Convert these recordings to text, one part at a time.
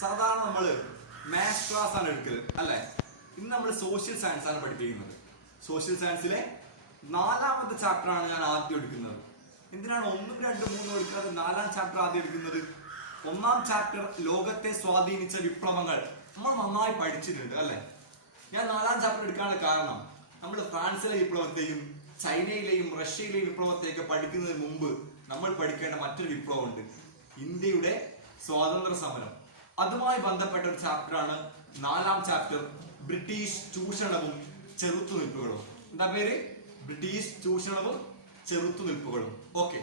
സാധാരണ നമ്മൾ maths class ആണ് എടുക്കല് അല്ലെ? ഇന്ന് നമ്മൾ സോഷ്യൽ സയൻസ് ആണ് പഠിപ്പിക്കുന്നത്. സോഷ്യൽ സയൻസിലെ 4ാമത്തെ ചാപ്റ്റർ ആണ് ഞാൻ ആദ്യം എടുക്കുന്നത്. എന്തിനാണ് 1, 2, 3 എടുക്കാതെ 4ാം ചാപ്റ്റർ ആദ്യം എടുക്കുന്നത്? 1ാം ചാപ്റ്റർ ലോകത്തെ സ്വാധീനിച്ച വിപ്ലവങ്ങൾ നമ്മൾ നന്നായി പഠിച്ചിട്ടുണ്ട് അല്ലെ? ഞാൻ 4ാം ചാപ്റ്റർ എടുക്കാനുള്ള കാരണം നമ്മൾ ഫ്രാൻസിലെ വിപ്ലവത്തെയും ചൈനയിലെയും റഷ്യയിലെയും വിപ്ലവത്തെയൊക്കെ പഠിക്കുന്നതിന് മുമ്പ് നമ്മൾ പഠിക്കേണ്ട മറ്റൊരു വിപ്ലവമുണ്ട്, ഇന്ത്യയുടെ സ്വാതന്ത്ര്യ സമരം. അതുമായി ബന്ധപ്പെട്ട ഒരു ചാപ്റ്ററാണ് 4ാം ചാപ്റ്റർ, ബ്രിട്ടീഷ് ചൂഷണവും ചെറുത്തുനിൽപ്പുകളും. എന്താ പേര്? ബ്രിട്ടീഷ് ചൂഷണവും ചെറുത്തുനിൽപ്പുകളും. ഓക്കെ,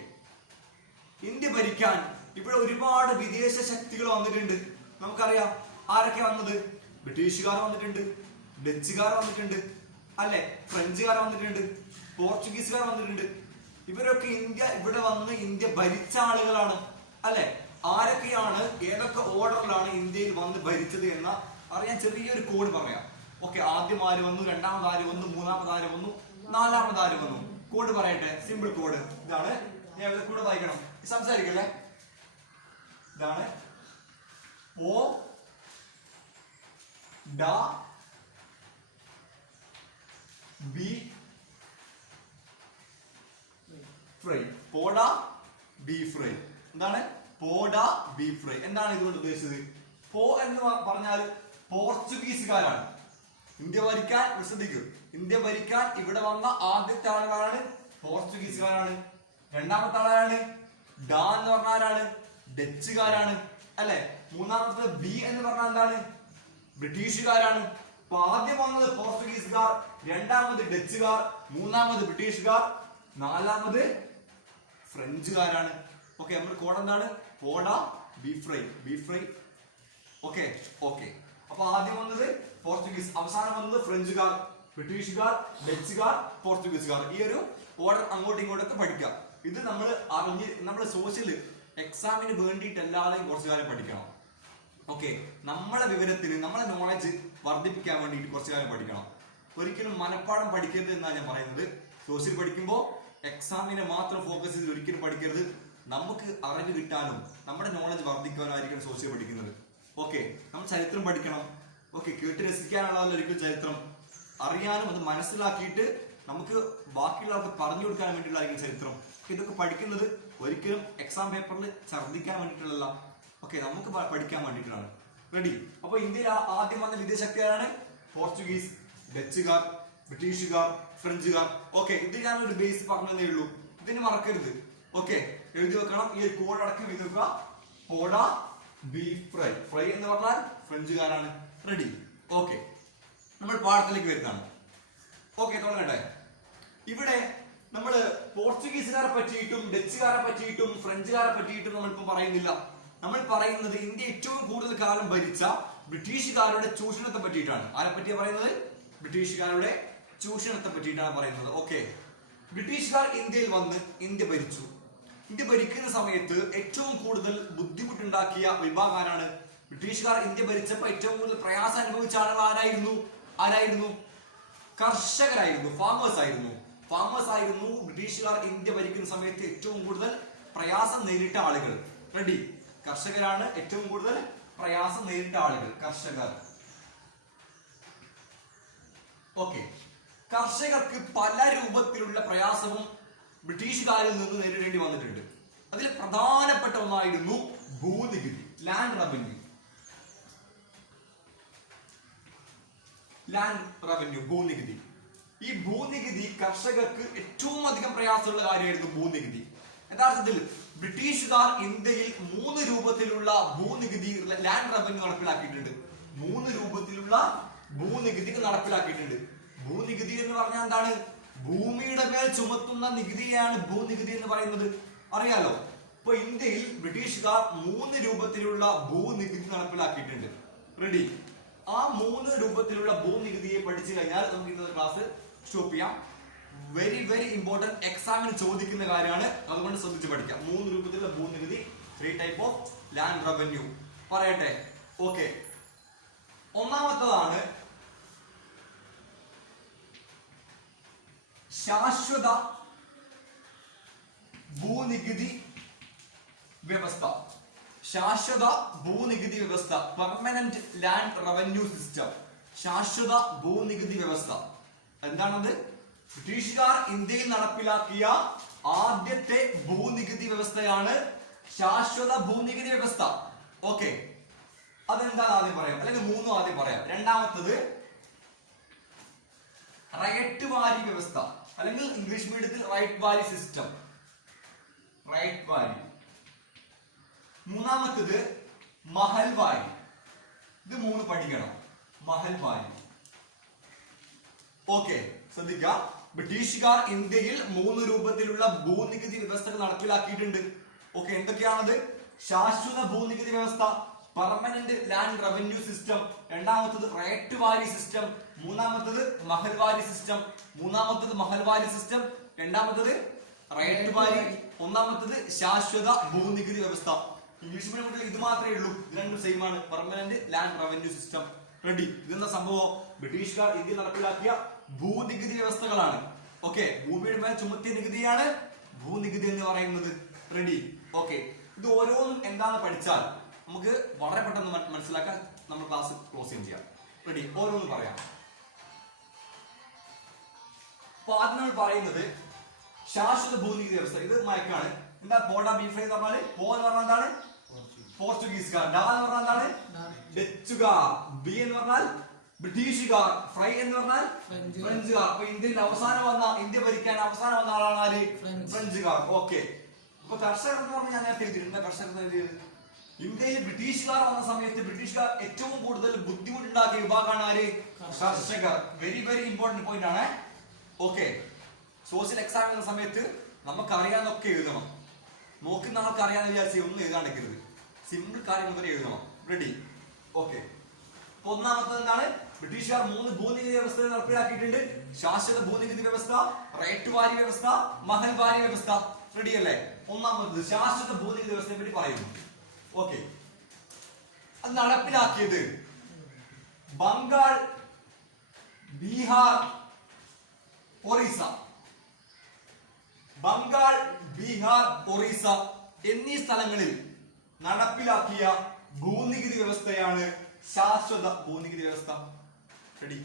ഇന്ത്യ ഭരിക്കാൻ ഇവിടെ ഒരുപാട് വിദേശ ശക്തികൾ വന്നിട്ടുണ്ട്. നമുക്കറിയാം ആരൊക്കെ വന്നത്? ബ്രിട്ടീഷുകാർ വന്നിട്ടുണ്ട്, ഡച്ചുകാർ വന്നിട്ടുണ്ട് അല്ലെ, ഫ്രഞ്ചുകാർ വന്നിട്ടുണ്ട്, പോർച്ചുഗീസുകാർ വന്നിട്ടുണ്ട്. ഇവരൊക്കെ ഇവിടെ വന്ന് ഇന്ത്യ ഭരിച്ച ആളുകളാണ് അല്ലെ? ആരൊക്കെയാണ്, ഏതൊക്കെ ഓർഡറിലാണ് ഇന്ത്യയിൽ വന്ന് ഭരിച്ചത് എന്ന അറിയാൻ ചെറിയൊരു കോഡ് പറയാം. ഓക്കെ, ആദ്യം ആര് വന്നു, രണ്ടാമത് ആര് വന്നു, മൂന്നാമത് ആര് വന്നു, 4ാമത് ആര് വന്നു? കോഡ് പറയട്ടെ, സിമ്പിൾ കോഡ് ഇതാണ്. ഞാൻ ഇവിടെ കൂടെ വായിക്കണം, സംസാരിക്കല്ലേ. ഇതാണ് ഓ ഡ ബി ഫ്രൈ. പോഡ ബി ഫ്രൈ. എന്താണ്? പോഡ ബി ഫ്രൈ. എന്താണ് ഇതുകൊണ്ട് ഉദ്ദേശിച്ചത്? പോ എന്ന് പറഞ്ഞാൽ പോർച്ചുഗീസുകാരാണ് ഇന്ത്യ ഭരിക്കാൻ. ശ്രദ്ധിക്കൂ, ഇന്ത്യ ഭരിക്കാൻ ഇവിടെ വന്ന ആദ്യത്തെ ആളുകളാണ് പോർച്ചുഗീസുകാരാണ്. രണ്ടാമത്തെ ആളാണ് ഡ എന്ന് പറഞ്ഞാലാണ് ഡച്ചുകാരാണ് അല്ലെ? മൂന്നാമത്തെ ബി എന്ന് പറഞ്ഞാൽ എന്താണ്? ബ്രിട്ടീഷുകാരാണ്. അപ്പൊ ആദ്യം വന്നത് പോർച്ചുഗീസുകാർ, രണ്ടാമത് ഡച്ചുകാർ, മൂന്നാമത് ബ്രിട്ടീഷുകാർ, 4ാമത് ഫ്രഞ്ചുകാരാണ്. ഓക്കെ, നമ്മുടെ കോഡ് എന്താണ്? പോഡ B fry. B fry. Okay okay. അപ്പൊ ആദ്യം വന്നത് പോർച്ചുഗീസ്, അവസാനം വന്നത് ഫ്രഞ്ചുകാർ, ബ്രിട്ടീഷുകാർ, ഡച്ചുകാർ, പോർച്ചുഗീസുകാർ. ഈ ഒരു ഓർഡർ അങ്ങോട്ടും ഇങ്ങോട്ടൊക്കെ പഠിക്കാം. ഇത് നമ്മൾ അറിഞ്ഞ് നമ്മൾ സോഷ്യൽ എക്സാമിന് വേണ്ടിയിട്ട് എല്ലാവരെയും കുറച്ചു കാലം പഠിക്കണം. ഓക്കെ, നമ്മളെ വിവരത്തിന്, നമ്മളെ നോളജ് വർദ്ധിപ്പിക്കാൻ വേണ്ടിയിട്ട് കുറച്ചു കാലം പഠിക്കണം. ഒരിക്കലും മനപ്പാഠം പഠിക്കരുത് എന്നാണ് ഞാൻ പറയുന്നത്. സോഷ്യൽ പഠിക്കുമ്പോൾ എക്സാമിനെ മാത്രം ഫോക്കസ് ചെയ്ത് ഒരിക്കലും പഠിക്കരുത്. നമുക്ക് അറിവ് കിട്ടാനും നമ്മുടെ നോളജ് വർദ്ധിക്കാനായിരിക്കണം സോഷ്യൽ പഠിക്കുന്നത്. ഓക്കെ, നമ്മൾ ചരിത്രം പഠിക്കണം. ഓക്കെ, കേട്ട് രസിക്കാനുള്ളതല്ല ഒരിക്കലും ചരിത്രം, അറിയാനും അത് മനസ്സിലാക്കിയിട്ട് നമുക്ക് ബാക്കിയുള്ളവർക്ക് പറഞ്ഞു കൊടുക്കാൻ വേണ്ടിയിട്ടുള്ളതായിരിക്കും ചരിത്രം. ഇതൊക്കെ പഠിക്കുന്നത് ഒരിക്കലും എക്സാം പേപ്പറിൽ ഛർദ്ദിക്കാൻ വേണ്ടിയിട്ടുള്ളതല്ല. ഓക്കെ, നമുക്ക് പഠിക്കാൻ വേണ്ടിയിട്ടാണ്. റെഡി? അപ്പൊ ഇന്ത്യയിൽ ആദ്യം വന്ന വിദേശശക്തിയാരാണ്? പോർച്ചുഗീസ്, ഡച്ചുകാർ, ബ്രിട്ടീഷുകാർ, ഫ്രഞ്ചുകാർ. ഓക്കെ, ഇത് ഞാനൊരു ബേസ് പറഞ്ഞതേ ഉള്ളൂ, ഇതിന് മറക്കരുത്. ഓക്കെ, എഴുതി വെക്കണം. ഈ കോഡ് അടക്കം എഴുതി വെക്കുക. പോഡ ബി ഫ്രൈ. ഫ്രൈ എന്ന് പറഞ്ഞാൽ ഫ്രഞ്ചുകാരാണ്. റെഡി? ഓക്കെ, നമ്മൾ പാഠത്തിലേക്ക് വരുന്നതാണ്. ഓക്കെ, തുടങ്ങട്ടെ. ഇവിടെ നമ്മൾ പോർച്ചുഗീസുകാരെ പറ്റിയിട്ടും ഡച്ചുകാരെ പറ്റിയിട്ടും ഫ്രഞ്ചുകാരെ പറ്റിയിട്ടും നമ്മളിപ്പോൾ പറയുന്നില്ല. നമ്മൾ പറയുന്നത് ഇന്ത്യ ഏറ്റവും കൂടുതൽ കാലം ഭരിച്ച ബ്രിട്ടീഷുകാരുടെ ചൂഷണത്തെ പറ്റിയിട്ടാണ്. ആരെ പറ്റിയാണ് പറയുന്നത്? ബ്രിട്ടീഷുകാരുടെ ചൂഷണത്തെ പറ്റിയിട്ടാണ് പറയുന്നത്. ഓക്കെ, ബ്രിട്ടീഷുകാർ ഇന്ത്യയിൽ വന്ന് ഇന്ത്യ ഭരിച്ചു. ഇന്ത്യ ഭരിക്കുന്ന സമയത്ത് ഏറ്റവും കൂടുതൽ ബുദ്ധിമുട്ടുണ്ടാക്കിയ വിഭാഗം ആരാണ്? ബ്രിട്ടീഷുകാർ ഇന്ത്യ ഭരിച്ചപ്പോൾ ഏറ്റവും കൂടുതൽ പ്രയാസം അനുഭവിച്ച ആളുകൾ ആരായിരുന്നു? കർഷകരായിരുന്നു, ഫാമേഴ്സ് ആയിരുന്നു. ബ്രിട്ടീഷുകാർ ഇന്ത്യ ഭരിക്കുന്ന സമയത്ത് ഏറ്റവും കൂടുതൽ പ്രയാസം നേരിട്ട ആളുകൾ. റെഡി? കർഷകരാണ് ഏറ്റവും കൂടുതൽ പ്രയാസം നേരിട്ട ആളുകൾ, കർഷകർ. ഓക്കെ, കർഷകർക്ക് പല രൂപത്തിലുള്ള പ്രയാസവും ബ്രിട്ടീഷുകാരിൽ നിന്ന് നേരിടേണ്ടി വന്നിട്ടുണ്ട്. അതിൽ പ്രധാനപ്പെട്ട ഒന്നായിരുന്നു ഭൂനികുതി, ലാൻഡ് റവന്യൂ, ഭൂനികുതി. ഈ ഭൂനികുതി കർഷകർക്ക് ഏറ്റവും അധികം പ്രയാസമുള്ള കാര്യമായിരുന്നു. ഭൂനികുതി യഥാർത്ഥത്തിൽ ബ്രിട്ടീഷുകാർ ഇന്ത്യയിൽ 3 രൂപത്തിലുള്ള ഭൂനികുതി, ലാൻഡ് റവന്യൂ നടപ്പിലാക്കിയിട്ടുണ്ട്. 3 രൂപത്തിലുള്ള ഭൂനികുതി നടപ്പിലാക്കിയിട്ടുണ്ട്. ഭൂനികുതി എന്ന് പറഞ്ഞാൽ എന്താണ്? ഭൂമിയുടെ മേൽ ചുമത്തുന്ന നികുതിയാണ് ഭൂനികുതി എന്ന് പറയുന്നത്. അറിയാലോ? ഇപ്പൊ ഇന്ത്യയിൽ ബ്രിട്ടീഷുകാർ 3 രൂപത്തിലുള്ള ഭൂനികുതി നടപ്പിലാക്കിയിട്ടുണ്ട്. റെഡി? ആ 3 രൂപത്തിലുള്ള ഭൂനികുതിയെ പഠിച്ചു കഴിഞ്ഞാൽ നമുക്ക് ഇന്നത്തെ ക്ലാസ് സ്റ്റോപ്പ് ചെയ്യാം. വെരി വെരി ഇമ്പോർട്ടന്റ്, എക്സാമിന് ചോദിക്കുന്ന കാര്യമാണ്, അതുകൊണ്ട് ശ്രദ്ധിച്ച് പഠിക്കാം. 3 രൂപത്തിലുള്ള ഭൂനികുതി, 3 ടൈപ്പ് ഓഫ് ലാൻഡ് റവന്യൂ. പറയട്ടെ? ഓക്കെ, ഒന്നാമത്തതാണ് ശാശ്വത ഭൂനികുതി വ്യവസ്ഥ. ശാശ്വത ഭൂനികുതി വ്യവസ്ഥ, പെർമനന്റ് ലാൻഡ് റവന്യൂ സിസ്റ്റം. ശാശ്വത ഭൂനികുതി വ്യവസ്ഥ എന്താണത്? ബ്രിട്ടീഷുകാർ ഇന്ത്യയിൽ നടപ്പിലാക്കിയ ആദ്യത്തെ ഭൂനികുതി വ്യവസ്ഥയാണ് ശാശ്വത ഭൂനികുതി വ്യവസ്ഥ. ഓക്കെ, അതെന്താണ് ആദ്യം പറയാം, അല്ലെങ്കിൽ മൂന്നും ആദ്യം പറയാം. രണ്ടാമത്തത് റൈറ്റ് വാരി വ്യവസ്ഥ, അല്ലെങ്കിൽ ഇംഗ്ലീഷ് മീഡിയത്തിൽ റൈറ്റ് വാരി സിസ്റ്റം, റൈറ്റ് വാരി. മൂന്നാമത്തത് മഹൽ വാരി. ഇത് മൂന്ന് പഠിക്കണം, മഹൽ വാരി. ഓക്കെ, ശ്രദ്ധിക്കുക. ബ്രിട്ടീഷുകാർ ഇന്ത്യയിൽ 3 രൂപത്തിലുള്ള ഭൂനികുതി വ്യവസ്ഥകൾ നടപ്പിലാക്കിയിട്ടുണ്ട്. ഓക്കെ, എന്തൊക്കെയാണത്? ശാശ്വത ഭൂനികുതി വ്യവസ്ഥ, പെർമനന്റ് ലാൻഡ് റവന്യൂ സിസ്റ്റം, രണ്ടാമത്തത് റൈറ്റ് വാരി സിസ്റ്റം, മൂന്നാമത്തത് മഹൽവാരി സിസ്റ്റം. മൂന്നാമത്തത് മഹൽവാരി സിസ്റ്റം, രണ്ടാമത്തത് റൈറ്റ് വാരി, ഒന്നാമത്തത് ശാശ്വത ഭൂനികുതി വ്യവസ്ഥ. ഇംഗ്ലീഷ് മീഡിയം ഇത് മാത്രമേ ഉള്ളൂ, ഇത് രണ്ടും സെയിം ആണ്, permanent land revenue system. Ready? ഇതെന്താ സംഭവം? ബ്രിട്ടീഷുകാർ ഇന്ത്യ നടപ്പിലാക്കിയ ഭൂനികുതി വ്യവസ്ഥകളാണ്. ഓക്കെ, ഭൂമിയുടെ മേൽ ചുമത്തിയ നികുതിയാണ് ഭൂനികുതി എന്ന് പറയുന്നത്. റെഡി? ഓക്കെ, ഇത് ഓരോന്നും എന്താണെന്ന് പഠിച്ചാൽ നമുക്ക് വളരെ പെട്ടെന്ന് മനസ്സിലാക്കാൻ നമ്മൾ ക്ലാസ് ക്ലോസ് ചെയ്യാം. റെഡി? ഓരോന്നും പറയാം. അപ്പൊ ആദ്യം നമ്മൾ പറയുന്നത് ശാശ്വത ഭൂനികുതി വ്യവസ്ഥ. ഇത് മയക്കാണ്. എന്താ പോഡ ബി ഫ്രൈ എന്ന് പറഞ്ഞാല്? പോ എന്ന് പറഞ്ഞാൽ എന്താണ്? പോർച്ചുഗീസുകാർ. ഡ എന്ന് പറഞ്ഞാൽ എന്താണ്? ഡച്ചുകാർ. ബി എന്ന് പറഞ്ഞാൽ ബ്രിട്ടീഷുകാർ. ഫ്രൈ എന്ന് പറഞ്ഞാൽ ഫ്രഞ്ചുകാർ. അപ്പൊ ഇന്ത്യയിൽ ഇന്ത്യ ഭരിക്കാൻ അവസാനം വന്ന ആളാണ് ആര്? ഫ്രഞ്ചുകാർ. ഓക്കെ, അപ്പൊ കർഷകർ എന്ന് പറഞ്ഞാൽ ഞാൻ നേരത്തെ എഴുതിയിട്ടുണ്ട്. കർഷകർ ഇന്ത്യയിൽ ബ്രിട്ടീഷുകാർ വന്ന സമയത്ത് ബ്രിട്ടീഷുകാർ ഏറ്റവും കൂടുതൽ ബുദ്ധിമുട്ടുണ്ടാക്കിയ വിഭാഗമാണ് ആര്? കർഷകർ. വെരി വെരി ഇമ്പോർട്ടന്റ് പോയിന്റ് ആണ്. ഓക്കെ, സോഷ്യൽ എക്സാം എന്ന സമയത്ത് നമുക്ക് അറിയാവുന്നൊക്കെ എഴുതണം. നോക്കുന്ന ആൾക്ക് അറിയാന്ന് വിചാരിച്ച് ഒന്നും എഴുതാണ്ടിരിക്കരുത്. സിമ്പിൾ കാര്യങ്ങൾ വരെ എഴുതണം. റെഡി? ഓക്കെ, ഒന്നാമത്തത് എന്താണ്? ബ്രിട്ടീഷുകാർ 3 ഭൂനികുതി വ്യവസ്ഥ നടപ്പിലാക്കിയിട്ടുണ്ട്. ശാശ്വത ഭൂനികുതി വ്യവസ്ഥ, റൈറ്റ് വാരി വ്യവസ്ഥ, മഹൽ വാരി വ്യവസ്ഥ. റെഡി അല്ലേ? ഒന്നാമത്തത് ശാശ്വത ഭൂനികുതി വ്യവസ്ഥയെ പറ്റി പറയുന്നു. ഓക്കെ, അത് നടപ്പിലാക്കിയത് ബംഗാൾ, ബീഹാർ, ഒറീസ. ബംഗാൾ, ബീഹാർ, ഒറീസ എന്നീ സ്ഥലങ്ങളിൽ നടപ്പിലാക്കിയ ഭൂനികുതി വ്യവസ്ഥയാണ് ശാശ്വത ഭൂനികുതി വ്യവസ്ഥ. റെഡി?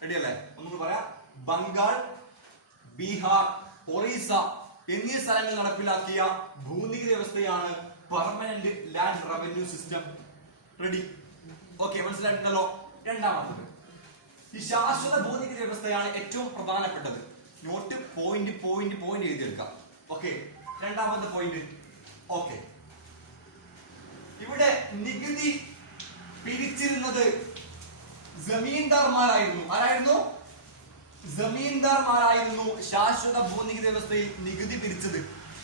റെഡി അല്ലേ? ഒന്നുകൂടി പറയാം. ബംഗാൾ, ബീഹാർ, ഒറീസ എന്നീ സ്ഥലങ്ങളിൽ നടപ്പിലാക്കിയ ഭൂനികുതി വ്യവസ്ഥയാണ് permanent land revenue system. Ready? Okay, മനസ്സിലായിട്ടുണ്ടല്ലോ. രണ്ടാമത്തത് ഈ ശാശ്വത ഭൂനികുതി വ്യവസ്ഥയാണ് ഏറ്റവും പ്രധാനപ്പെട്ടത്. നോട്ട് പോയിന്റ് പോയിന്റ് പോയിന്റ് എഴുതിയെടുക്കാം. ഓക്കെ, രണ്ടാമത്തെ പോയിന്റ്. ഓക്കെ, ഇവിടെ നികുതി പിരിച്ചിരുന്നത് ജമീന്ദാർമാരായിരുന്നു. ആരായിരുന്നു? ജമീന്ദാർമാരായിരുന്നു ശാശ്വത ഭൂനികുതി വ്യവസ്ഥയിൽ നികുതി പിരിച്ചത്.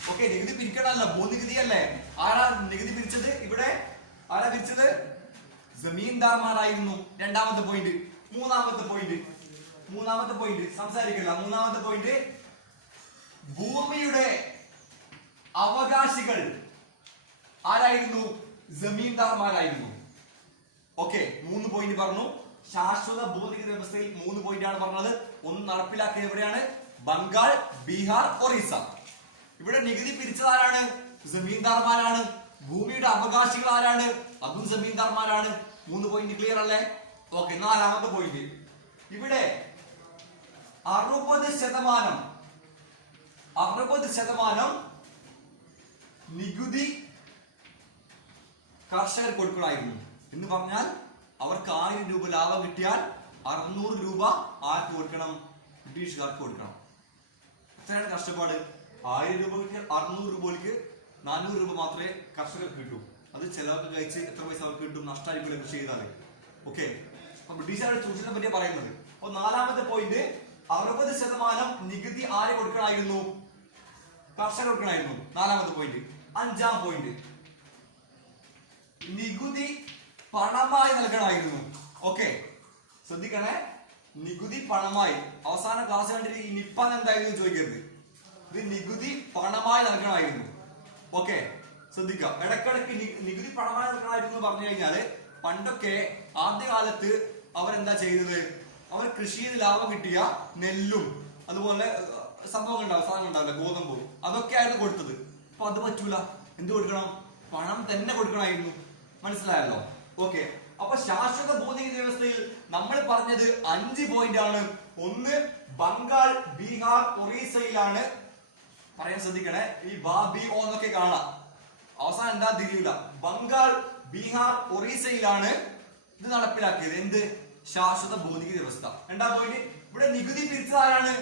ഓക്കെ, നികുതി പിരിക്കണമല്ലോ, ഭൂനികുതി അല്ലേ? ആരാ നികുതി പിരിച്ചത്? ഇവിടെ ആരാ പിരിച്ചത്? ജമീന്ദാർമാരായിരുന്നു. രണ്ടാമത്തെ പോയിന്റ്. മൂന്നാമത്തെ പോയിന്റ് സംസാരിക്കില്ല. മൂന്നാമത്തെ പോയിന്റ്, ഭൂമിയുടെ അവകാശികൾ ആരായിരുന്നു? ജമീന്ദാർമാരായിരുന്നു. ഓക്കെ, 3 പോയിന്റ് പറഞ്ഞു. ശാശ്വത ഭൂനികുതി വ്യവസ്ഥയിൽ 3 പോയിന്റ് ആണ് പറഞ്ഞത്. ഒന്ന് നടപ്പിലാക്കിയത് എവിടെയാണ്? ബംഗാൾ, ബീഹാർ, ഒറീസ. ഇവിടെ നികുതി പിരിച്ചത് ആരാണ്? ജമീന്ദാർമാരാണ്. ഭൂമിയുടെ അവകാശികൾ ആരാണ്? അതും ജമീന്ദാർമാരാണ്. 3 പോയിന്റ് ക്ലിയർ അല്ലേ? ഓക്കെ, നാലാമത്തെ പോയിന്റ്, ഇവിടെ 60% നികുതി കർഷകർ കൊടുക്കണമായിരുന്നു. എന്ന് പറഞ്ഞാൽ അവർക്ക് 1000 രൂപ ലാഭം കിട്ടിയാൽ 600 രൂപ ആർക്ക് കൊടുക്കണം? ബ്രിട്ടീഷുകാർക്ക് കൊടുക്കണം. എത്രയാണ് കഷ്ടപ്പാട്? 1000 രൂപ കിട്ടിയാൽ 600 രൂപയ്ക്ക് 400 രൂപ മാത്രമേ കർഷകർക്ക് കിട്ടൂ. അത് ചിലവർക്ക് കഴിച്ച് എത്ര പൈസ അവർക്ക് കിട്ടും? നഷ്ടമായിരിക്കും കൃഷി ചെയ്താല്. ഓക്കെ, അപ്പൊ ബ്രിട്ടീഷുകാരുടെ ചൂഷണത്തെ പറ്റിയാ പറയുന്നത്. അപ്പൊ നാലാമത്തെ പോയിന്റ്, 60% നികുതി ആര് കൊടുക്കണമായിരുന്നു? കർഷകർ കൊടുക്കണമായിരുന്നു. നാലാമത്തെ പോയിന്റ്. അഞ്ചാം പോയിന്റ്, നികുതി പണമായി നൽകണമായിരുന്നു. ഓക്കെ, ശ്രദ്ധിക്കണേ, നികുതി പണമായി. അവസാന ക്ലാസ് കണ്ടിട്ട് ഈ നിപ്പാൻ എന്തായിരുന്നു ചോദിക്കരുത്. ഇത് നികുതി പണമായി നൽകണമായിരുന്നു. ഓക്കെ, ശ്രദ്ധിക്കുക. ഇടക്കിടക്ക് നികുതി പണമായി നൽകണമായിരുന്നു പറഞ്ഞു കഴിഞ്ഞാല് പണ്ടൊക്കെ ആദ്യകാലത്ത് അവരെന്താ ചെയ്തത്? അവർ കൃഷിയിൽ ലാഭം കിട്ടിയ നെല്ലും അതുപോലെ സാധനങ്ങൾ ഉണ്ടാവില്ല, ഗോതമ്പ്, അതൊക്കെ ആയിരുന്നു കൊടുത്തത്. അപ്പൊ അത് പറ്റൂല. എന്ത് കൊടുക്കണം? പണം തന്നെ കൊടുക്കണമായിരുന്നു. മനസ്സിലായല്ലോ? ഓക്കെ. അപ്പൊ ശാശ്വത ഭൂനികുതി വ്യവസ്ഥയിൽ നമ്മൾ പറഞ്ഞത് 5 പോയിന്റ് ആണ്. ഒന്ന്, ബംഗാൾ, ബീഹാർ, ഒറീസയിലാണ്. പറയാൻ ശ്രദ്ധിക്കണേ, ഈ ബാ ബി ഓ എന്നൊക്കെ കാണാം, അവസാനം എന്താ തിരിയില്ല. ബംഗാൾ, ബീഹാർ, ഒറീസയിലാണ് ഇത് നടപ്പിലാക്കിയത്. എന്ത്? ശാശ്വത ഭൂനികുതി വ്യവസ്ഥ. രണ്ടാം പോയിന്റ്, ഇവിടെ നികുതി പിരിച്ചത് ആരാണ്?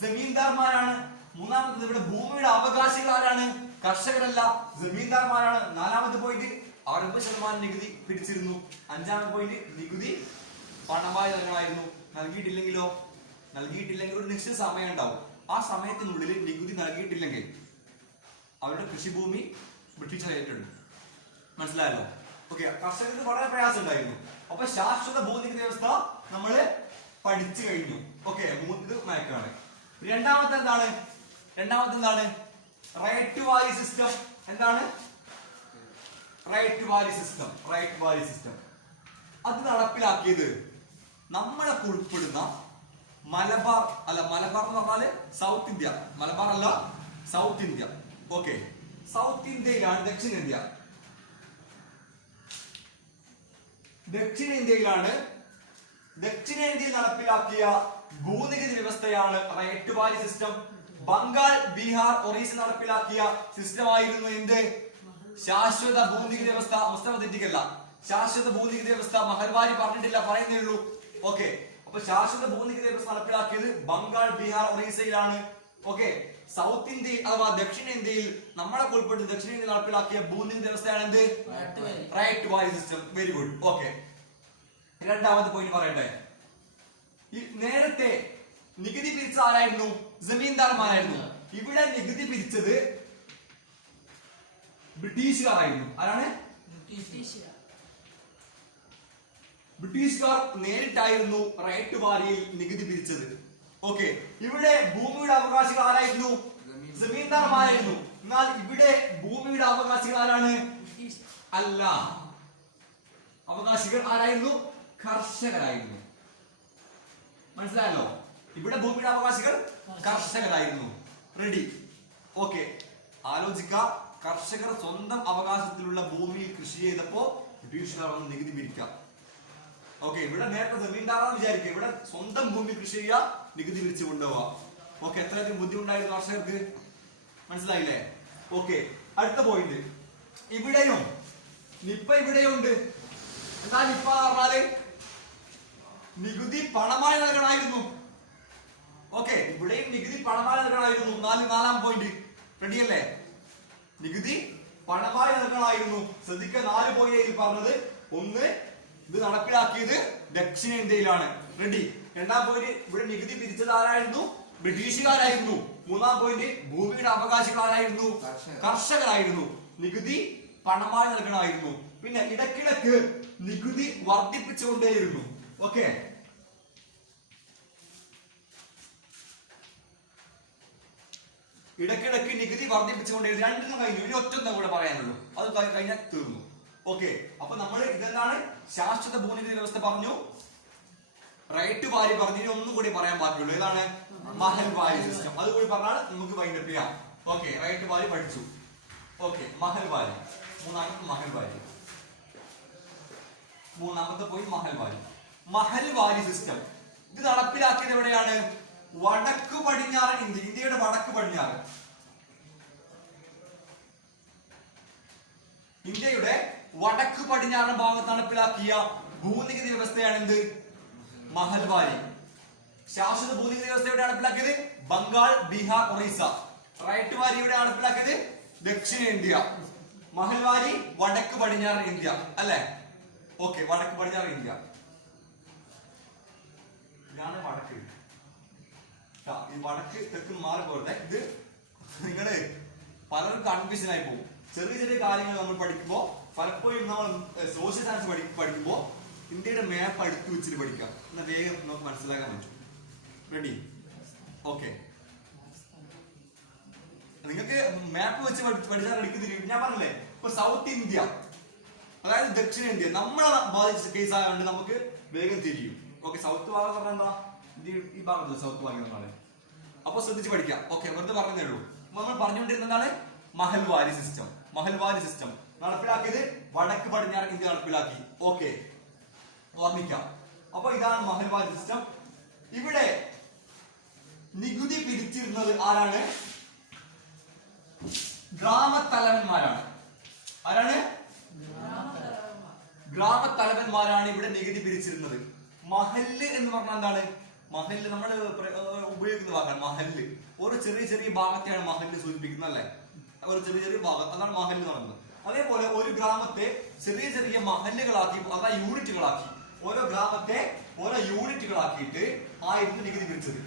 ജമീന്ദാർമാരാണ്. മൂന്നാമത്തത്, ഇവിടെ ഭൂമിയുടെ അവകാശികൾ ആരാണ്? കർഷകരല്ല, ജമീന്ദാർമാരാണ്. നാലാമത്തെ പോയിന്റ്, 60% നികുതി പിടിച്ചിരുന്നു. അഞ്ചാമത്തെ പോയിന്റ്, നികുതി പണമായി നൽകണമായിരുന്നു. നൽകിയിട്ടില്ലെങ്കിലോ? നൽകിയിട്ടില്ലെങ്കിൽ ഒരു നിശ്ചിത സമയം ഉണ്ടാവും. ആ സമയത്തിനുള്ളിൽ നികുതി നൽകിയിട്ടില്ലെങ്കിൽ അവരുടെ കൃഷിഭൂമി ബ്രിട്ടീഷ് ഏറ്റെടുക്കും. മനസ്സിലായല്ലോ? ഓക്കെ. കർഷകർക്ക് വളരെ പ്രയാസം ഉണ്ടായിരുന്നു. അപ്പൊ ശാശ്വത ഭൂനികുതി വ്യവസ്ഥ നമ്മള് പഠിച്ചു കഴിഞ്ഞു. ഓക്കെ. ഇത് മയക്കാണ്. രണ്ടാമത്തെ എന്താണ്? Ryotwari system. എന്താണ് റൈറ്റ് ടു വാലി സിസ്റ്റം? അത് നടപ്പിലാക്കിയത് നമ്മളെ ഉൾപ്പെടുന്ന മലബാർ എന്ന് പറഞ്ഞാല് സൗത്ത് ഇന്ത്യ. മലബാർ അല്ല, സൗത്ത് ഇന്ത്യ. ഓക്കെ. സൗത്ത് ഇന്ത്യയിലാണ്, ദക്ഷിണേന്ത്യയിൽ നടപ്പിലാക്കിയ ഭൂനികുതി വ്യവസ്ഥയാണ് ryotwari system. Bengal, Bihar, Orissa നടപ്പിലാക്കിയ സിസ്റ്റം ആയിരുന്നു എന്ത്? ശാശ്വത ഭൂനികുതി വ്യവസ്ഥ. മുസ്തഫ തെറ്റിക്കല്ല, ശാശ്വത ഭൂനികുതി വ്യവസ്ഥ. മഹൽവാരി പറഞ്ഞിട്ടില്ല, പറയുന്നേ ഉള്ളൂ. ഓക്കെ. അപ്പൊ ശാശ്വത ഭൂനികുതി വ്യവസ്ഥ നടപ്പിലാക്കിയത് ബംഗാൾ, ബീഹാർ, ഒറീസയിലാണ്. ഓക്കെ. സൗത്ത് ഇന്ത്യയിൽ അഥവാ ദക്ഷിണേന്ത്യയിൽ നമ്മളെ ഉൾപ്പെട്ട് ദക്ഷിണേന്ത്യയിൽ നടപ്പിലാക്കിയ ഭൂനികുതി വ്യവസ്ഥയാണ് എന്ത്? Ryotwari system. Very good. Okay. രണ്ടാമത്തെ പോയിന്റ് പറയട്ടെ. ഈ നേരത്തെ നികുതി പിരിച്ചത് ആരായിരുന്നു? ജമീന്ദാർമാരായിരുന്നു. ഇവിടെ നികുതി പിരിച്ചത് ബ്രിട്ടീഷുകാരായിരുന്നു. ആരാണ്? ബ്രിട്ടീഷുകാർ നേരിട്ടായിരുന്നു റൈറ്റ് ടു വാലിയിൽ നികുതി പിരിച്ചത്. ഓക്കെ. ഇവിടെ ഭൂമിയുടെ അവകാശികൾ ആരായിരുന്നു? ജമീന്ദാർമാരായിരുന്നു. എന്നാൽ ഇവിടെ ഭൂമിയുടെ അവകാശികൾ ആരാണ്? അല്ല, അവകാശികൾ ആരായിരുന്നു? കർഷകരായിരുന്നു. മനസ്സിലായല്ലോ? ഇവിടെ ഭൂമിയുടെ അവകാശികൾ കർഷകരായിരുന്നു. റെഡി? ഓക്കെ. ആലോചിക്ക, കർഷകർ സ്വന്തം അവകാശത്തിലുള്ള ഭൂമിയിൽ കൃഷി ചെയ്തപ്പോ ബ്രിട്ടീഷുകാർ വന്ന് നികുതി പിരിക്കാം. ഓക്കെ. ഇവിടെ നേരത്തെ ജമീന്ദാറാന്ന് വിചാരിക്കുക, ഇവിടെ സ്വന്തം ഭൂമി കൃഷി ചെയ്യുക, നികുതി പിരിച്ചു കൊണ്ടുപോവാ. ഓക്കെ. എത്രയധികം ബുദ്ധിമുട്ടായിരുന്നു കർഷകർക്ക്. മനസ്സിലായില്ലേ? ഓക്കെ. അടുത്ത പോയിന്റ്, ഇവിടെയും നിപ്പ ഇവിടെയുണ്ട്. എന്താ നിപ്പ പറഞ്ഞാല്? നികുതി പണമായി നൽകണമായിരുന്നു. ഓക്കെ. ഇവിടെയും നികുതി പണമായി നൽകണമായിരുന്നു. നാലാം പോയിന്റ്. റെഡിയല്ലേ? നികുതി പണമായി നൽകണമായിരുന്നു. ശ്രദ്ധിക്കുക, 4 പോയിന്റ് പറഞ്ഞത്. ഒന്ന്, ഇത് നടപ്പിലാക്കിയത് ദക്ഷിണേന്ത്യയിലാണ്. റെഡി? രണ്ടാം പോയിന്റ്, ഇവിടെ നികുതി പിരിച്ചത് ആരായിരുന്നു? ബ്രിട്ടീഷുകാരായിരുന്നു. മൂന്നാം പോയിന്റ്, ഭൂമിയുടെ അവകാശികൾ ആരായിരുന്നു? കർഷകരായിരുന്നു. നികുതി പണമായി നൽകണമായിരുന്നു. പിന്നെ ഇടക്കിടക്ക് നികുതി വർദ്ധിപ്പിച്ചുകൊണ്ടേയിരുന്നു. ഓക്കെ. ഇടക്കിടക്ക് നികുതി വർദ്ധിപ്പിച്ചുകൊണ്ടേയിരുന്നു. രണ്ടെണ്ണം കഴിഞ്ഞു, ഇനി ഒറ്റൊന്നും കൂടെ പറയാനുള്ളൂ, അത് കഴിഞ്ഞാൽ തീർന്നു. ഓക്കെ. അപ്പൊ നമ്മൾ ഇതെന്താണ്? ശാശ്വത ഭൂനികുതി വ്യവസ്ഥ പറഞ്ഞു, റൈറ്റ് ടു വാലി പറഞ്ഞു. ഇനി ഒന്നും കൂടി പറയാൻ ബാക്കിയുള്ളൂ. ഏതാണ്? മഹൽവാരി സിസ്റ്റം. അതുകൂടി പറഞ്ഞാൽ നമുക്ക് വൈൻഡപ്പ് ചെയ്യാം. ഓക്കെ. റൈറ്റ് ടു വാലി പഠിച്ചു. ഓക്കെ. മഹൽവാരി. മൂന്നാമത്തെ പോയി മഹൽവാരി സിസ്റ്റം. ഇത് നടപ്പിലാക്കിയത് എവിടെയാണ്? വടക്ക് പടിഞ്ഞാറൻ ഇന്ത്യ. ഇന്ത്യയുടെ വടക്ക് പടിഞ്ഞാറ്. ഇന്ത്യയുടെ വടക്ക് പടിഞ്ഞാറൻ ഭാഗത്ത് നടപ്പിലാക്കിയ ഭൂനികുതി വ്യവസ്ഥയാണ് എന്ത്? മഹൽവാരി. ശാശ്വത ഭൂനികുതി വ്യവസ്ഥ എവിടെ നടപ്പിലാക്കിയത്? ബംഗാൾ, ബീഹാർ, ഒറീസ. റൈറ്റ് വാരി ഇവിടെ നടപ്പിലാക്കിയത് ദക്ഷിണേന്ത്യ. മഹൽവാരി വടക്ക് പടിഞ്ഞാറൻ ഇന്ത്യ അല്ലെ? ഓക്കെ. വടക്ക് പടിഞ്ഞാറൻ ഇന്ത്യ. ഇതാണ് വടക്ക്. ഈ വടക്ക് തെക്ക് മാറി പോകട്ടെ. ഇത് നിങ്ങള് പലരും കൺഫ്യൂഷൻ ആയി പോകും. ചെറിയ ചെറിയ കാര്യങ്ങൾ നമ്മൾ പഠിക്കുമ്പോ പലപ്പോഴും നമ്മൾ സോഷ്യൽ സയൻസ് പഠിക്കുമ്പോ ഇന്ത്യയുടെ മാപ്പ് അടുത്ത് വെച്ചിട്ട് പഠിക്കാം. എന്നാൽ വേഗം നമുക്ക് മനസ്സിലാക്കാൻ പറ്റും. റെഡി? ഓക്കെ. നിങ്ങൾക്ക് മാപ്പ് വെച്ച് പഠിച്ചാൽ പഠിക്കുന്നില്ല. ഞാൻ പറഞ്ഞില്ലേ, ഇപ്പൊ സൗത്ത് ഇന്ത്യ അതായത് ദക്ഷിണേന്ത്യ നമ്മളെ ബാധിച്ച കേസ് ആയതുകൊണ്ട് നമുക്ക് വേഗം തിരിയും. ഓക്കെ. സൗത്ത് ഭാഗം പറഞ്ഞാൽ എന്താ? ഈ ഭാഗത്ത് സൗത്ത് ഭാഗം എന്നാണ്. അപ്പൊ ശ്രദ്ധിച്ച് പഠിക്കാം. ഓക്കെ. വെറുതെ പറഞ്ഞതേ ഉള്ളൂ. നമ്മൾ പറഞ്ഞുകൊണ്ടിരുന്നതാണ് മഹൽവാരി സിസ്റ്റം. നടപ്പിലാക്കിയത് വടക്ക് പടിഞ്ഞാറൻ ഇന്ത്യ നടപ്പിലാക്കി. ഓക്കെ, ഓർമ്മിക്കാം. അപ്പൊ ഇതാണ് മഹൽവാരി സിസ്റ്റം. ഇവിടെ നികുതി പിരിച്ചിരുന്നത് ആരാണ്? ഗ്രാമത്തലവന്മാരാണ്. ആരാണ്? ഗ്രാമത്തലവന്മാരാണ് ഇവിടെ നികുതി പിരിച്ചിരുന്നത്. മഹല്ല് എന്ന് പറഞ്ഞാൽ എന്താണ്? മഹല്ല് നമ്മൾ ഉപയോഗിക്കുന്ന വാക്കാണ് മഹല്ല്. ഒരു ചെറിയ ചെറിയ ഭാഗത്തെയാണ് മഹല്ല് സൂചിപ്പിക്കുന്നത് അല്ലെ? ഒരു ചെറിയ ചെറിയ ഭാഗം, അതാണ് മഹല്ല് എന്ന് പറയുന്നത്. അതേപോലെ ഒരു ഗ്രാമത്തെ ചെറിയ ചെറിയ മഹല്ലുകളാക്കി, അതായത് യൂണിറ്റുകളാക്കി, ഓരോ ഗ്രാമത്തെ ഓരോ യൂണിറ്റുകളാക്കിയിട്ട് ആയിരുന്നു നികുതി പിരിച്ചത്.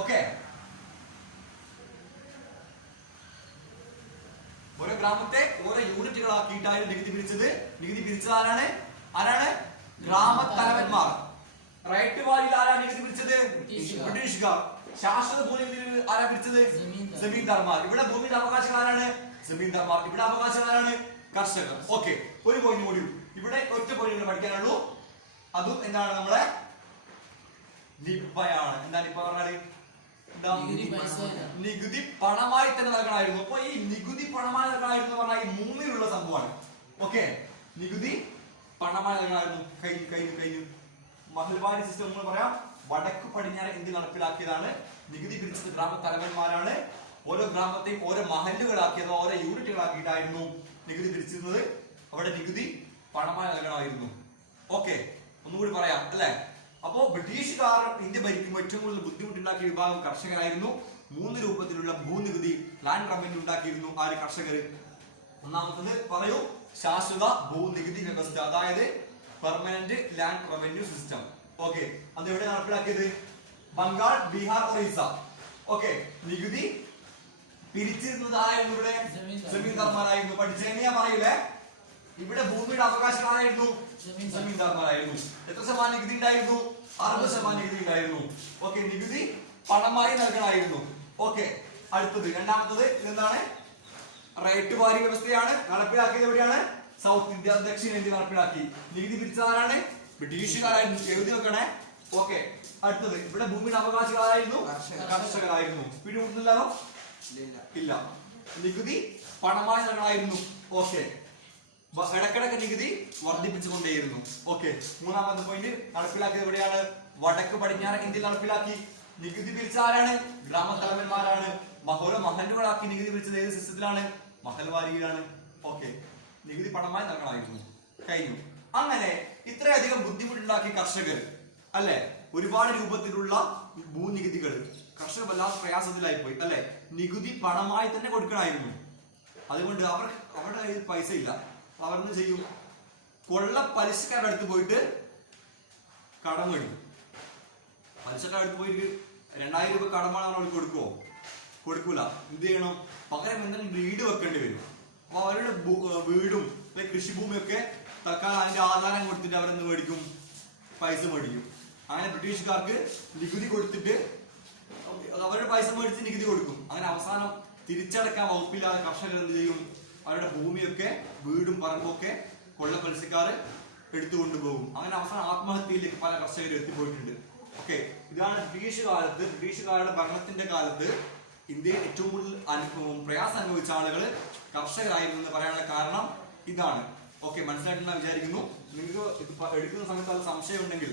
ഓക്കെ, ഓരോ ഗ്രാമത്തെ ഓരോ യൂണിറ്റുകളാക്കിയിട്ടായിരുന്നു നികുതി പിരിച്ചത്. നികുതി പിരിച്ചത് ആരാണ്? ആരാണ്? ഗ്രാമത്തലവന്മാർ. റൈറ്റ് വാലിയിൽ ആരാ നികുതി പിരിച്ചത്? ബ്രിട്ടീഷുകാർ. ശാശ്വത ഭൂനികുതിയിൽ ആരാ പിരിച്ചത്? ജമീന്ദാർമാർ. ഇവിടെ ഭൂമിയുടെ അവകാശികൾ ആരാണ്? ജമീന്ദാർമാർ. ഇവിടെ അവകാശികൾ ആരാണ്? കർഷകർ. ഓക്കെ, ഒരു പോയിന്റ് കൂടി, ഇവിടെ ഒറ്റ പോയിന്റ് പഠിക്കാനുള്ളൂ. അതും എന്താണ്? നമ്മളെ നിപ്പയാണ്. എന്താ നിപ്പ പറഞ്ഞാല്? നികുതി പണമായി തന്നെ നൽകണമായിരുന്നു. അപ്പൊ ഈ നികുതി പണമായി നൽകണമായിരുന്നു പറഞ്ഞാൽ ഈ മൂന്നിലുള്ള സംഭവമാണ്. ഓക്കെ, നികുതി പണമായി നൽകണമായിരുന്നു. കഴിഞ്ഞു. മഹൽവാരി സിസ്റ്റം എന്ന് പറയാം വടക്ക് പടിഞ്ഞാറ് ഇന്ത്യ നടപ്പിലാക്കിയതാണ്. നികുതി പിരിച്ചത് ഗ്രാമത്തലവന്മാരാണ്. ഓരോ ഗ്രാമത്തെയും ഓരോ മഹല്ലുകളാക്കിയത്, ഓരോ യൂണിറ്റുകളാക്കിയിട്ടായിരുന്നു നികുതി പിരിച്ചിരുന്നത്. അവിടെ നികുതി പണമായി നൽകണമായിരുന്നു. ഓക്കെ, ഒന്നുകൂടി പറയാം അല്ലെ? അപ്പോ ബ്രിട്ടീഷുകാർ ഇന്ത്യ ഭരിക്കുമ്പോൾ ഏറ്റവും കൂടുതൽ ബുദ്ധിമുട്ടുണ്ടാക്കിയ വിഭാഗം കർഷകരായിരുന്നു. 3 രൂപത്തിലുള്ള ഭൂനികുതി, ലാൻഡ് റവന്യൂ ഉണ്ടാക്കിയിരുന്നു ആര്? കർഷകർ. ഒന്നാമത്തത് പറയൂ, ശാശ്വത ഭൂനികുതി വ്യവസ്ഥ, അതായത് permanent land revenue system. Okay, അത് എവിടെ നടപ്പിലാക്കിയത്? ബംഗാൾ, ബീഹാർ, ഒറീസ. ഓക്കെ, നികുതി പിരിച്ചിരുന്നത് ആരായിരുന്നു? ഇവിടെ ജമീന്ദാർമാരായിരുന്നു. പഠിച്ചെങ്ങനെയാ പറയൂലേ? ഇവിടെ ഭൂമിയുടെ അവകാശികളായിരുന്നു ജമീന്ദാർമാരായിരുന്നു. എത്ര ശതമാനം നികുതി ഉണ്ടായിരുന്നു? 60% നികുതി ഉണ്ടായിരുന്നു. ഓക്കെ, നികുതി പണമായി നൽകണമായിരുന്നു. ഓക്കെ, അടുത്തത് രണ്ടാമത്തത് എന്താണ്? റൈറ്റ് വാരി വ്യവസ്ഥയാണ്. നടപ്പിലാക്കിയത് എവിടെയാണ്? സൗത്ത് ഇന്ത്യ, ദക്ഷിണേന്ത്യ നടപ്പിലാക്കി. നികുതി പിരിച്ചതാരാണ്? ബ്രിട്ടീഷുകാരായിരുന്നു. എഴുതി വെക്കണേ. ഓക്കെ, അടുത്തത് ഇവിടെ ഭൂമിയുടെ അവകാശികളായിരുന്നു കർഷകരായിരുന്നു. പിടികൂടുന്നില്ലല്ലോ? ഇല്ല. നികുതി പണമായി നൽകണമായിരുന്നു. ഓക്കെ, ഇടക്കിടക്ക് നികുതി വർദ്ധിപ്പിച്ചുകൊണ്ടേയിരുന്നു. ഓക്കെ, മൂന്നാമത്തെ പോയിന്റ് നടപ്പിലാക്കിയത് എവിടെയാണ്? വടക്ക് പടിഞ്ഞാറ് ഇന്ത്യയിൽ നടപ്പിലാക്കി. നികുതി പിരിച്ച ആരാണ്? ഗ്രാമത്തലവന്മാരാണ്. ഓരോ മഹല്ലുകളാക്കി നികുതി പിരിച്ചത് ഏത് സിസ്റ്റത്തിലാണ്? മഹൽവാരിയിലാണ്. ഓക്കെ, നികുതി പണമായി നൽകണമായിരുന്നു. കഴിഞ്ഞു. അങ്ങനെ ഇത്രയധികം ബുദ്ധിമുട്ടുണ്ടാക്കിയ കർഷകർ അല്ലെ, ഒരുപാട് രൂപത്തിലുള്ള ഭൂനികുതികൾ, കർഷകർ വല്ലാത്ത പ്രയാസത്തിലായി പോയി അല്ലെ. നികുതി പണമായി തന്നെ കൊടുക്കണമായിരുന്നു. അതുകൊണ്ട് അവരുടെ കയ്യിൽ പൈസ ഇല്ല. അവരെന്ത് ചെയ്യും? കൊള്ള പലിശക്കാരുടെ അടുത്ത് പോയിട്ട് കടം മേടിക്കും. പലിശക്കാരുടെ അടുത്ത് പോയിട്ട് 2000 രൂപ കടമാണ് അവർ കൊടുക്കുവോ? കൊടുക്കൂല. എന്ത് ചെയ്യണം? പകരം എന്തെങ്കിലും വീട് വെക്കേണ്ടി വരും. അപ്പൊ അവരുടെ വീടും കൃഷിഭൂമിയൊക്കെ തൽക്കാലം അതിന്റെ ആധാരം കൊടുത്തിട്ട് അവരെന്ത് മേടിക്കും? പൈസ മേടിക്കും. അങ്ങനെ ബ്രിട്ടീഷുകാർക്ക് നികുതി കൊടുത്തിട്ട് അവരുടെ പൈസ മേടിച്ച് നികുതി കൊടുക്കും. അങ്ങനെ അവസാനം തിരിച്ചടക്കാൻ വകുപ്പില്ലാതെ കർഷകർ എന്ത് ചെയ്യും? അവരുടെ ഭൂമിയൊക്കെ, വീടും പറമ്പൊക്കെ കൊള്ള പലിശക്കാർ എടുത്തുകൊണ്ടുപോകും. അങ്ങനെ അവസാനം ആത്മഹത്യയിലേക്ക് പല കർഷകരും എത്തിപ്പോയിട്ടുണ്ട്. ഓക്കെ, ഇതാണ് ബ്രിട്ടീഷുകാരുടെ ഭരണത്തിന്റെ കാലത്ത് ഇന്ത്യയിൽ ഏറ്റവും കൂടുതൽ പ്രയാസം അനുഭവിച്ച ആളുകൾ കർഷകരായിരുന്നു എന്ന് പറയാനുള്ള കാരണം ഇതാണ്. ഓക്കെ, മനസ്സിലായിട്ടുണ്ടെന്ന് വിചാരിക്കുന്നു. നിങ്ങൾക്ക് ഇത് എടുക്കുന്ന സമയത്ത് അത് സംശയം ഉണ്ടെങ്കിൽ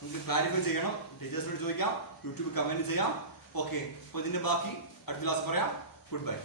നിങ്ങൾക്ക് ക്ലാരിഫൈ ചെയ്യണം. ടീച്ചേഴ്സിനോട് ചോദിക്കാം, യൂട്യൂബിൽ കമന്റ് ചെയ്യാം. ഓക്കെ, അപ്പൊ ഇതിന്റെ ബാക്കി അടുത്ത ക്ലാസ് പറയാം. Good bye.